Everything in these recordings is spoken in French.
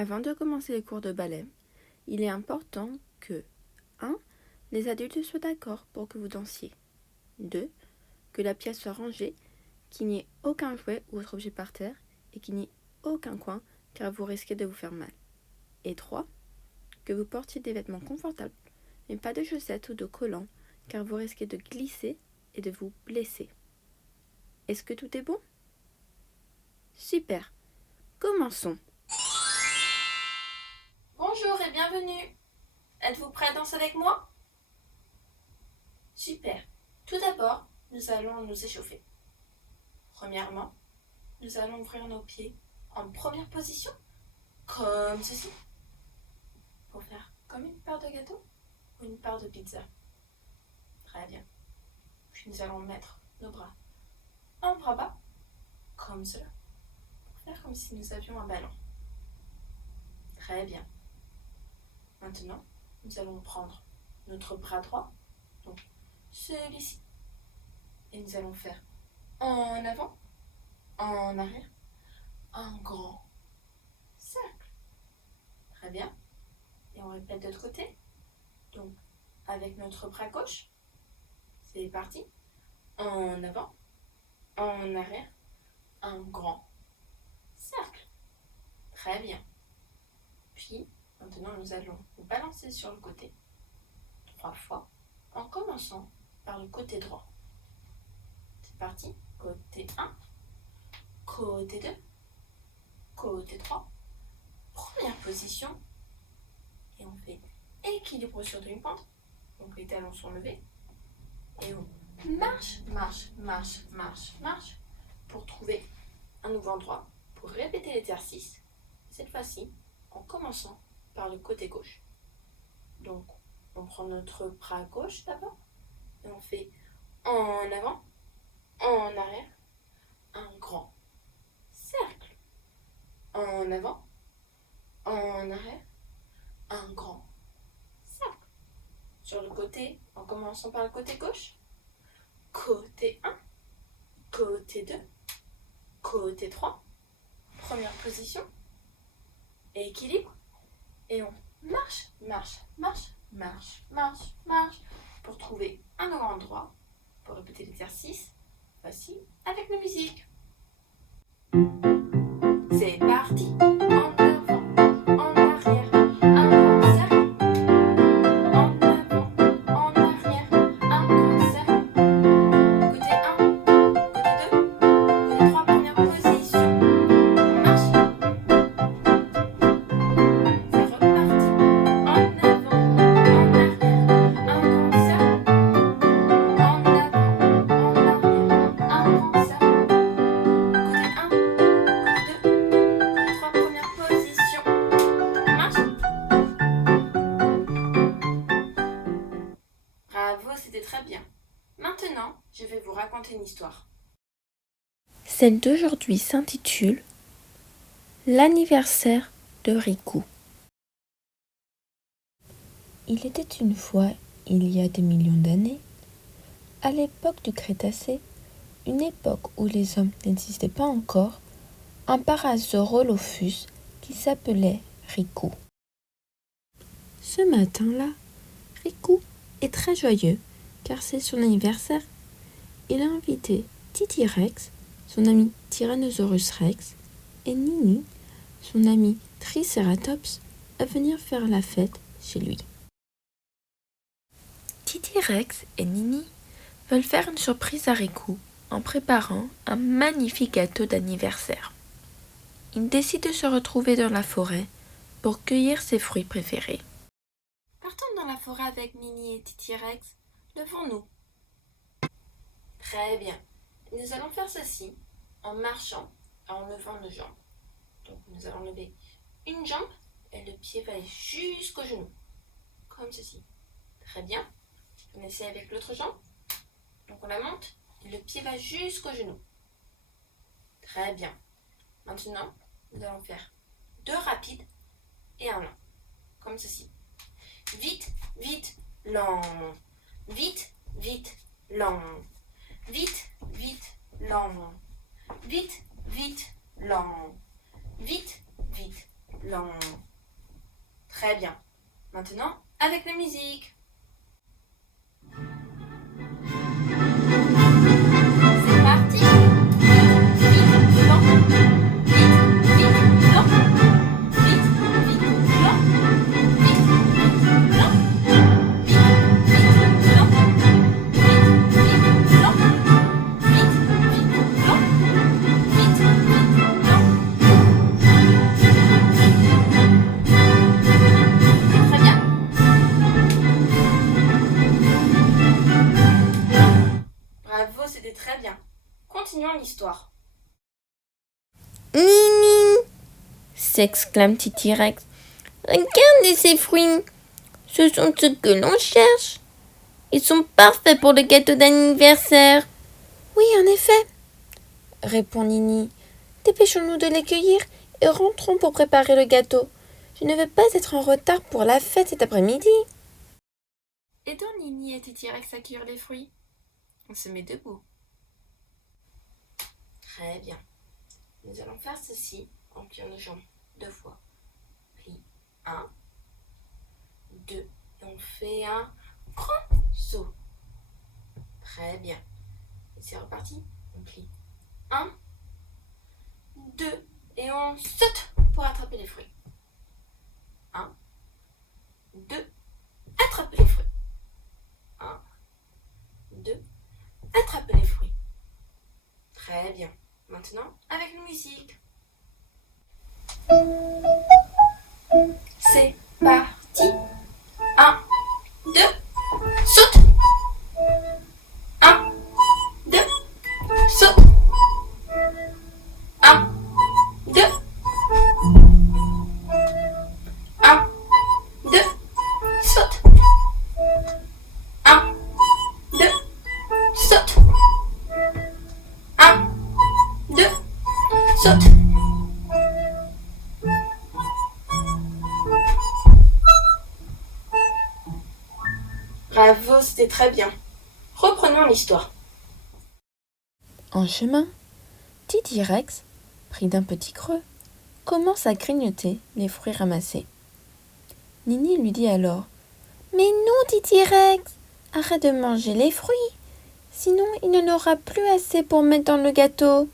Avant de commencer les cours de ballet, il est important que 1. Les adultes soient d'accord pour que vous dansiez. 2. Que la pièce soit rangée, qu'il n'y ait aucun jouet ou autre objet par terre et qu'il n'y ait aucun coin car vous risquez de vous faire mal. Et 3. Que vous portiez des vêtements confortables, mais pas de chaussettes ou de collants car vous risquez de glisser et de vous blesser. Est-ce que tout est bon? Super! Commençons! Bonjour et bienvenue. Êtes-vous prêts à danser avec moi? Super. Tout d'abord, nous allons nous échauffer. Premièrement, nous allons ouvrir nos pieds en première position, comme ceci, pour faire comme une part de gâteau ou une part de pizza. Très bien. Puis nous allons mettre nos bras en bras bas, comme cela, pour faire comme si nous avions un ballon. Très bien. Maintenant, nous allons prendre notre bras droit, donc celui-ci, et nous allons faire en avant, en arrière, un grand cercle. Très bien. Et on répète de l'autre côté. Donc, avec notre bras gauche, c'est parti. En avant, en arrière, un grand cercle. Très bien. Puis, maintenant, nous allons nous balancer sur le côté 3 fois en commençant par le côté droit. C'est parti. Côté 1, côté 2, côté 3. Première position. Et on fait équilibre sur demi-pente. Donc les talons sont levés. Et on marche, marche, marche, marche, marche pour trouver un nouveau endroit pour répéter l'exercice. Cette fois-ci, en commençant par le côté gauche. Donc, on prend notre bras gauche d'abord et on fait en avant, en arrière, un grand cercle. En avant, en arrière, un grand cercle. Sur le côté, en commençant par le côté gauche. Côté 1, côté 2, côté 3. Première position. Équilibre. Et on marche, marche, marche, marche, marche, marche pour trouver un nouveau endroit pour répéter l'exercice. Voici avec la musique. C'est parti. En avant, en arrière, un grand cercle. En avant, en arrière, un grand cercle. Côté 1, côté 2, côté 3, première position. On marche. C'est reparti. En avant, en arrière, un grand cercle. En avant, en arrière, un grand cercle. Côté 1, côté 2, côté 3, première position. On marche. Bravo, c'était très bien. Maintenant, je vais vous raconter une histoire. Celle d'aujourd'hui s'intitule L'anniversaire de Riku. Il était une fois, il y a des millions d'années, à l'époque du Crétacé, une époque où les hommes n'existaient pas encore, un Parasaurolophus qui s'appelait Riku. Ce matin-là, Riku est très joyeux car c'est son anniversaire. Il a invité Titi Rex, son ami Tyrannosaurus Rex, et Nini, son ami Triceratops, à venir faire la fête chez lui. Titi Rex et Nini veulent faire une surprise à Riku en préparant un magnifique gâteau d'anniversaire. Ils décident de se retrouver dans la forêt pour cueillir ses fruits préférés. Partons dans la forêt avec Nini et Titi Rex. Levons-nous. Très bien. Nous allons faire ceci en marchant et en levant nos jambes. Donc nous allons lever une jambe et le pied va aller jusqu'au genou. Comme ceci. Très bien. On essaie avec l'autre jambe. Donc on la monte et le pied va jusqu'au genou. Très bien. Maintenant, nous allons faire 2 rapides et un lent. Comme ceci. Vite, vite, lent. Vite, vite, lent. Vite, vite, lent. Vite, vite, lent. Vite, vite, blanc. Très bien. Maintenant, avec la musique. C'est parti. Vite, vite, blanc. Vite, vite, blanc. Vite, vite, blanc. Vite, vite, blanc. Vite, vite, blanc. Vite, vite, blanc. Vite, vite, blanc. Vite, vite, blanc. Très bien. Bravo, c'était très bien. Continuons l'histoire. Nini, s'exclame Titi Rex. Regardez ces fruits. Ce sont ceux que l'on cherche. Ils sont parfaits pour le gâteau d'anniversaire. Oui, en effet, répond Nini. Dépêchons-nous de les cueillir et rentrons pour préparer le gâteau. Je ne veux pas être en retard pour la fête cet après-midi. Aidons Nini et Titi Rex à cueillir les fruits. On se met debout. Très bien. Nous allons faire ceci en pliant nos jambes 2 fois. Plie 1, 2. Et on fait un grand saut. Très bien. Et c'est reparti. On plie 1, 2. Et on saute pour attraper les fruits. 1, 2. Attraper les fruits. 1, 2. Attraper les fruits. Très bien. Maintenant, avec la musique. C'est parti. 1, 2, saute. 1, 2, saute. 1, 2. 1, 2, saute. 1, 2, saute. 1, 2, saute. Bravo, c'était très bien. Reprenons l'histoire. En chemin, Titi Rex, pris d'un petit creux, commence à grignoter les fruits ramassés. Nini lui dit alors « Mais non, Titi Rex, arrête de manger les fruits, sinon il n'en aura plus assez pour mettre dans le gâteau. »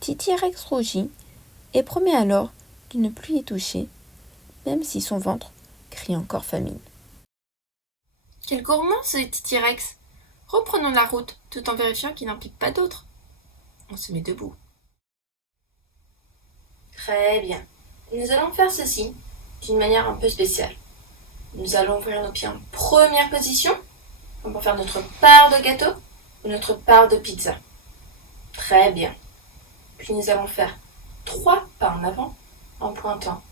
Titi Rex rougit et promet alors de ne plus y toucher, même si son ventre crie encore famine. Quel gourmand ce Titi Rex. Reprenons la route tout en vérifiant qu'il n'en pique pas d'autres. On se met debout. Très bien. Nous allons faire ceci d'une manière un peu spéciale. Nous allons ouvrir nos pieds en première position pour faire notre part de gâteau ou notre part de pizza. Très bien. Puis nous allons faire 3 pas en avant en pointant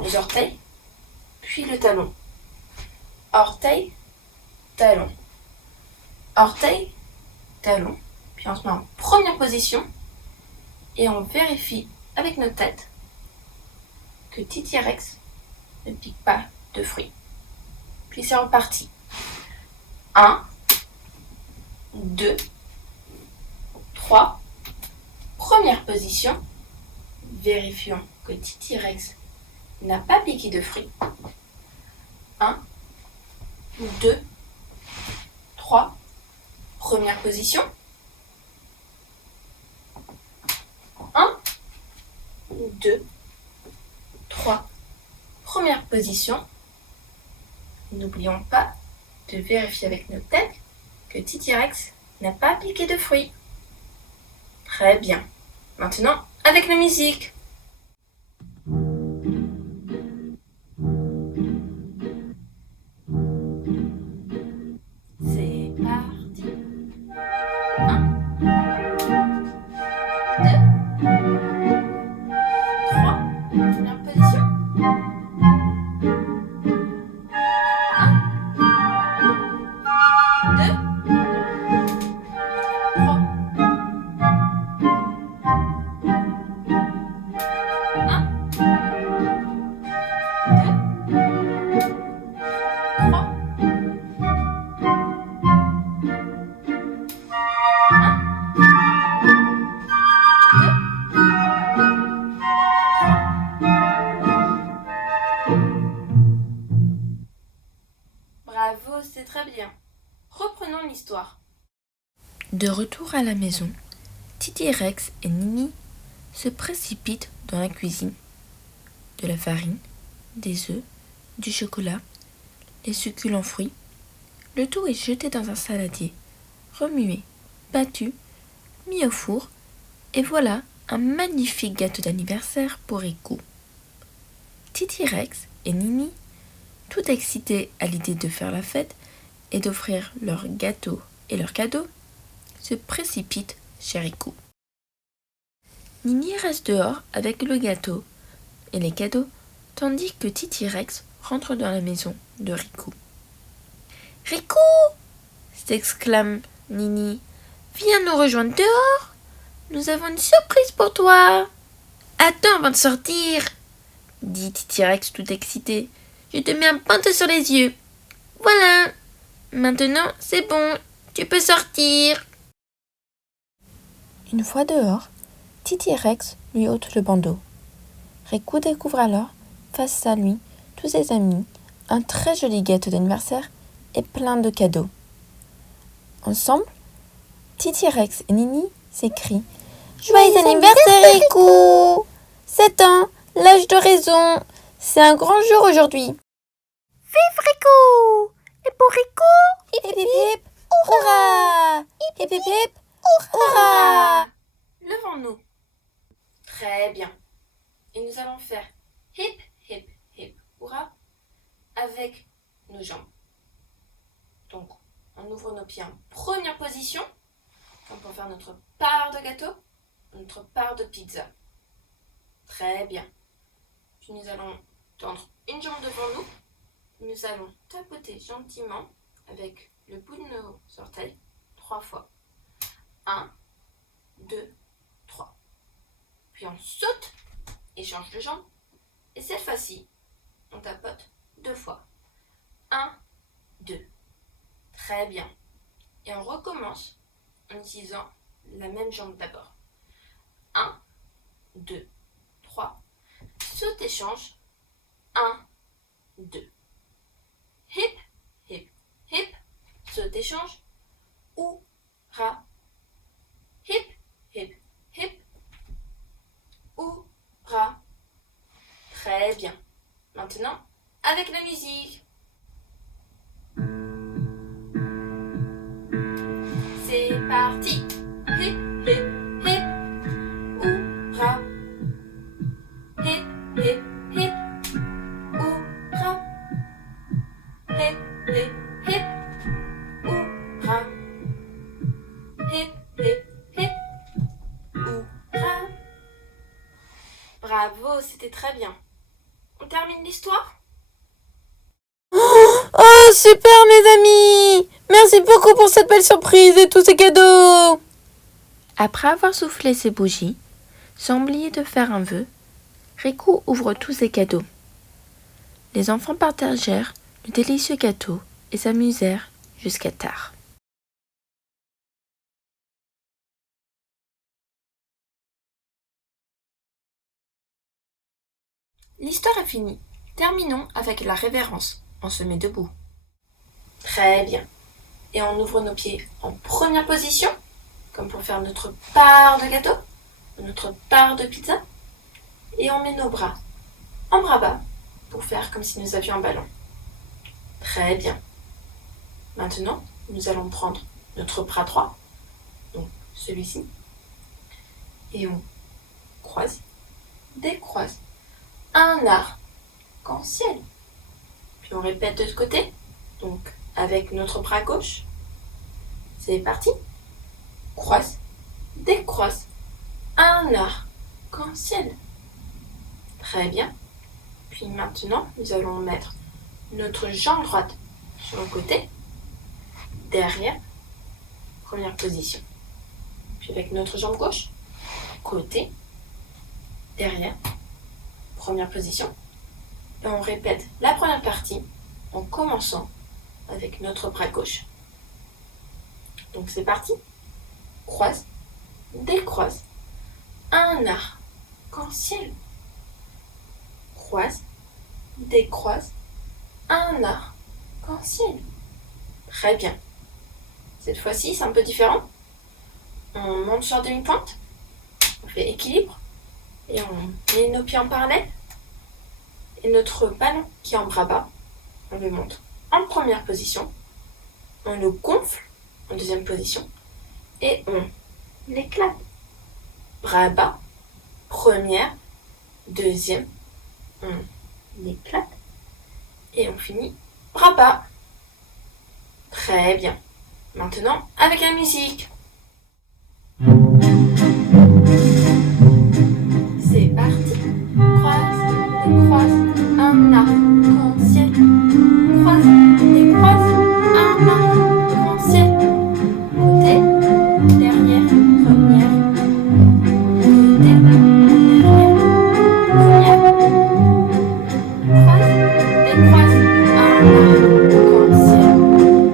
les orteils, puis le talon. Orteil, talon. Orteil, talon. Puis on se met en première position et on vérifie avec notre tête que Titi Rex ne pique pas de fruits. Puis c'est reparti. 1, 2, 3. Première position. Vérifions que Titi Rex n'a pas piqué de fruits. 1, 2, 3. Première position. 1, 2, 3. Première position. N'oublions pas de vérifier avec notre tête que Titi Rex n'a pas piqué de fruits. Très bien. Maintenant, avec la musique. C'est parti. 1, 2, 3. Première position. 1, 2, 3. 1, 2, 3. très bien. Reprenons l'histoire. De retour à la maison, Titi Rex et Nini se précipitent dans la cuisine. De la farine, des œufs, du chocolat, les succulents fruits. Le tout est jeté dans un saladier, remué, battu, mis au four, et voilà un magnifique gâteau d'anniversaire pour Rico. Titi Rex et Nini, tout excités à l'idée de faire la fête et d'offrir leur gâteau et leurs cadeaux, se précipitent chez Rico. Nini reste dehors avec le gâteau et les cadeaux, tandis que Titi Rex rentre dans la maison de Rico. « Rico !» s'exclame Nini. « Viens nous rejoindre dehors. Nous avons une surprise pour toi. »« Attends avant de sortir !» dit Titi Rex tout excité. « Je te mets un panteau sur les yeux. Voilà. Maintenant, c'est bon. Tu peux sortir. » Une fois dehors, Titi Rex lui ôte le bandeau. Rico découvre alors, face à lui, tous ses amis, un très joli gâteau d'anniversaire et plein de cadeaux. Ensemble, Titi Rex et Nini s'écrient « Joyeux anniversaire, Rico ! 7 ans, l'âge de raison, c'est un grand jour aujourd'hui. » Vive Rico ! Et pour Rico, hip hip hip, hurrah ! Hip hip hip, hurrah ! Levons-nous. Très bien. Et nous allons faire hip hip hip, hurrah avec nos jambes. Donc, on ouvre nos pieds en première position, comme pour faire notre part de gâteau, notre part de pizza. Très bien. Puis nous allons tendre une jambe devant nous. Nous allons tapoter gentiment avec le bout de nos orteils 3 fois. 1, 2, 3. Puis on saute et change de jambe. Et cette fois-ci, on tapote 2 fois. 1, 2. Très bien. Et on recommence en utilisant la même jambe d'abord. 1, 2, 3. Saute et change. 1, 2. Hip, hip, hip. Saute et change. Hurrah. Hip, hip, hip. Hurrah. Très bien. Maintenant, avec la musique. C'est parti. Hip, hip, hip. Hurrah. Hip, hip, hip. Hurrah. Hip, hip, hip. Hurrah. Hip, hip, hip. Hurrah. Bravo, c'était très bien. On termine l'histoire ? Oh, super mes amis! Merci beaucoup pour cette belle surprise et tous ces cadeaux! Après avoir soufflé ses bougies, sans oublier de faire un vœu, Rico ouvre tous ses cadeaux. Les enfants partagèrent le délicieux gâteau et s'amusèrent jusqu'à tard. L'histoire est finie. Terminons avec la révérence. On se met debout. Très bien. Et on ouvre nos pieds en première position, comme pour faire notre part de gâteau, notre part de pizza. Et on met nos bras en bras bas pour faire comme si nous avions un ballon. Très bien. Maintenant, nous allons prendre notre bras droit, donc celui-ci, et on croise, décroise, un arc-en-ciel. Puis on répète de ce côté, donc avec notre bras gauche. C'est parti. Croise, décroise, un arc-en-ciel. Très bien. Puis maintenant, nous allons mettre notre jambe droite sur le côté, derrière, première position. Puis avec notre jambe gauche, côté, derrière, première position. Et on répète la première partie en commençant avec notre bras gauche. Donc c'est parti. Croise, décroise, un arc-en-ciel. Croise, décroise, un arc-en-ciel. Très bien. Cette fois-ci, c'est un peu différent. On monte sur demi-pointe, on fait équilibre, et on met nos pieds en parallèle. Et notre ballon qui est en bras bas, on le monte en première position, on le gonfle en deuxième position, et on l'éclate. Bras bas, première, deuxième, on l'éclate, et on finit bras bas. Très bien. Maintenant, avec la musique. C'est parti. Croise et croise un arc-en-ciel. Croise et croise un arc-en-ciel. Côté, derrière, première. Côté, derrière, première. Croise et croise un arc-en-ciel.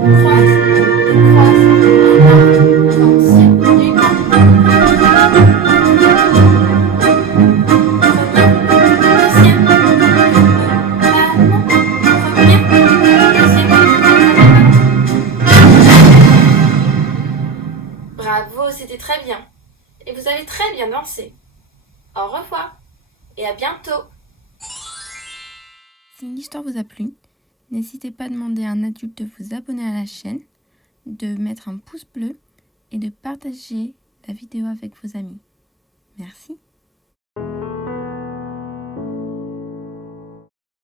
Croise et croise un arc-en-ciel. Du coup, bravo, c'était très bien. Et vous avez très bien dansé. Au revoir et à bientôt. Si l'histoire vous a plu, n'hésitez pas à demander à un adulte de vous abonner à la chaîne, de mettre un pouce bleu et de partager la vidéo avec vos amis. Merci.